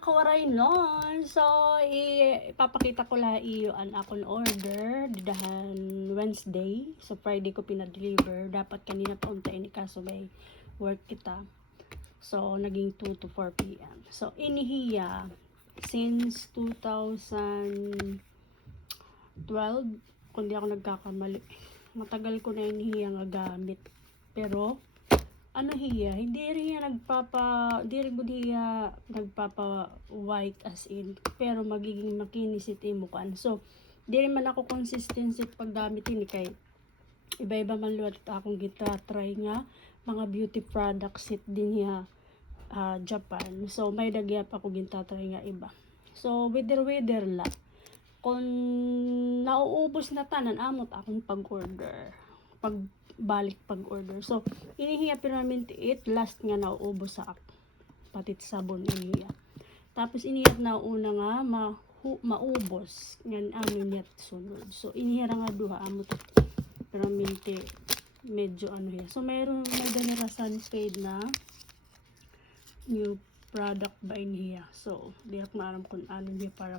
kawaray nun. So, ipapakita ko lang iyo an akong order. Didahan Wednesday. So, Friday ko pinadeliver. Dapat kanina pa untain ni kaso may work kita. So, naging 2 to 4 p.m. So, inihiya since 2012, kundi ako nagkakamali. Matagal ko na inihiya nga gamit. Pero, ano hiya, hindi rin hiya nagpapa white as in, pero magiging makinis it imukan. So, di rin man ako consistency paggamit ini kay iba-iba man luwat akong try nga mga beauty products it din hiya Japan. So, may dagyap ako try nga iba. So, wither la. Kung nauubos na tanan, amot akong pag-order. Pag-order. So, inihiya permanent it, last nga nauubos sa ako. Patit sabon inihiya. Tapos, inihiya na una nga, maubos. Yan, amin yat sunod. So, inihiya nga duha, amot permanent medyo ano hiya. So, may ganira sunfade na new product ba inihiya. So, di ako maaram kung ano niya para